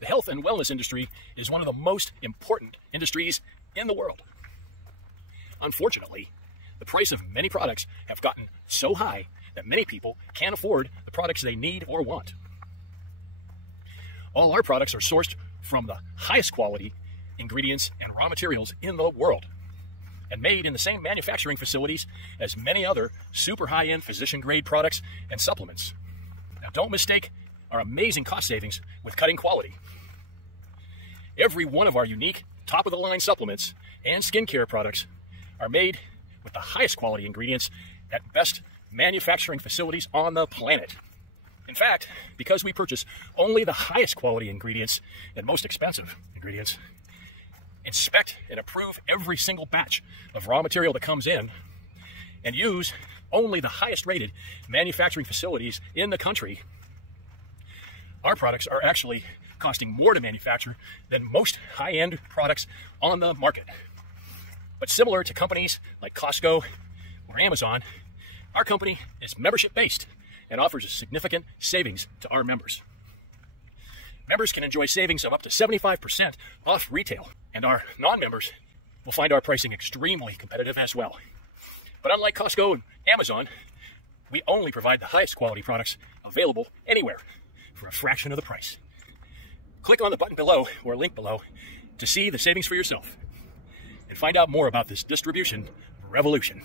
The health and wellness industry is one of the most important industries in the world. Unfortunately, the price of many products have gotten so high that many people can't afford the products they need or want. All our products are sourced from the highest quality ingredients and raw materials in the world, and made in the same manufacturing facilities as many other super high-end physician-grade products and supplements. Now, don't mistake our amazing cost savings with cutting quality. Every one of our unique, top-of-the-line supplements and skincare products are made with the highest quality ingredients at best manufacturing facilities on the planet. In fact, because we purchase only the highest quality ingredients and most expensive ingredients, inspect and approve every single batch of raw material that comes in, and use only the highest rated manufacturing facilities in the country, our products are actually costing more to manufacture than most high-end products on the market. But similar to companies like Costco or Amazon, our company is membership-based and offers a significant savings to our members. Members can enjoy savings of up to 75% off retail, and our non-members will find our pricing extremely competitive as well. But unlike Costco and Amazon, we only provide the highest quality products available anywhere for a fraction of the price. Click on the button below or link below to see the savings for yourself and find out more about this distribution revolution.